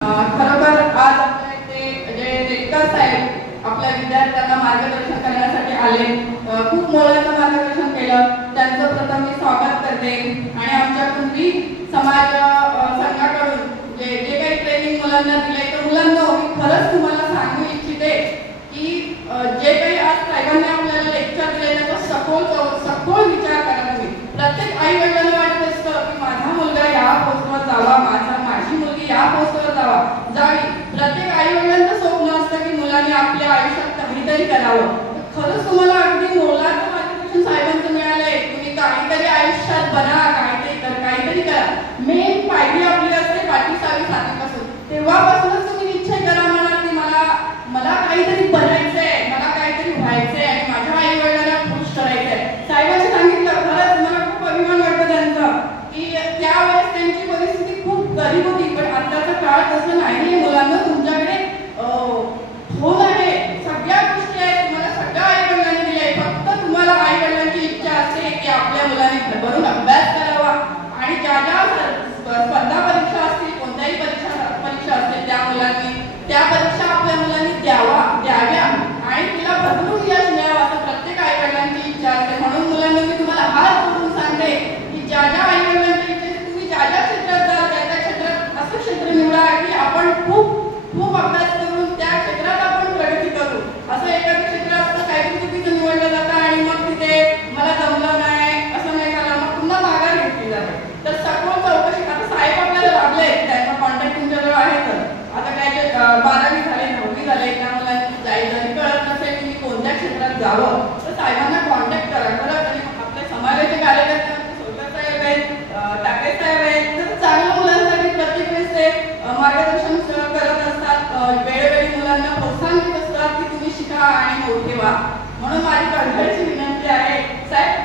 खरोखर आज आपल्या इथे जे रेक्टर साहेब आपल्या विद्यार्थ्यांना मार्गदर्शन करण्यासाठी आले, खूप मोलाचं मार्गदर्शन केलं. त्यांचं प्रथम मी स्वागत करते. आणि आमच्या कुणबी समाज संघाकडून जे काही ट्रेनिंग मुलांना दिले, तर मुलांना मी खरंच तुम्हाला सांगू इच्छिते की जे काही आज साहेबांनी आपल्याला लेक्चर दिले त्याचा सखोल विचार करा तुम्ही. प्रत्येक आई वडिलांना वाटत असतं की माझा मुलगा या पोस्टवर जावा, माझी मुलगी या पोस्टवर जावी. प्रत्येक आई वडिलांचं स्वप्न असतं की मुलांनी आपल्या आयुष्यात काहीतरी करावं. खरंच तुम्हाला अगदी मोलाचं मार्गदर्शन साहेबांचं मिळालंय. तुम्ही काहीतरी आयुष्यात बना, काहीतरी करा. मेन पायरी आपली असते 5वी-6वी-7वीपासून. तेव्हापासूनच तुम्ही निश्चय करा मनात की मला काहीतरी बनायचंय, मला काहीतरी व्हायचंय आणि माझ्या आई वडिलांना खुश करायचंय. साहेबांनी सांगितलं, खरंच मला खूप अभिमान वाटतो त्यांचा की त्यावेळेस त्यांची परिस्थिती खूप गरीब होती, पण आताचा काळ तसं नाही. मुलांना तुमच्याकडे फोन आहे, सगळ्या गोष्टी आहेत, तुम्हाला सगळ्या आई वडिलांनी दिले. फक्त तुम्हाला आई वडिलांची इच्छा असते की आपल्या मुलांनी भरभरून अभ्यास करावा आणि ज्या स्पर्धा परीक्षा असतील, कोणत्याही परीक्षा असतील, त्या परीक्षा आपल्या मुलांनी द्याव्या आणि तिला भरभरून यश मिळावं असं प्रत्येक आई वडिलांची इच्छा असते. म्हणून मुलांना मी तुम्हाला हात जोडून सांगते की ज्या आई वडिलांची इच्छा आहे तुम्ही ज्या क्षेत्रात जा, त्या क्षेत्रात असं क्षेत्र निवडा की आपण खूप अभ्यास करून त्या क्षेत्रात आपण प्रगती करू. असं एखादं क्षेत्र असतं काहीतरी चुकीचं निवडलं जातं आणि मग तिथे मला जमलं नाही असं नाही झालं, मग पुन्हा माघार घेतली जाते. तर सखोल चौकशी. आता साहेब आपल्याला लागले, त्यांचा कॉन्टॅक्ट तुमच्याजवळ आहे. तर आता काय 12वी झाले, 9वी झाले, त्या मुलांनी जरी कळत नसेल की कोणत्या क्षेत्रात जावं तर साहेबांना कॉन्टॅक्ट करा. खरं आणि आपल्या समाजाचे कार्यकर्ते सोशल साहेब आहेत, टाके साहेब आहेत, तर चांगल्या मुलांसाठी प्रत्येक वेळेस ते मार्गदर्शन करत असतात. वेळोवेळी मुलांना प्रोत्साहन देत असतात की तुम्ही शिका आणि मोठे व्हा. म्हणून माझी कळकळीची विनंती आहे साहेब,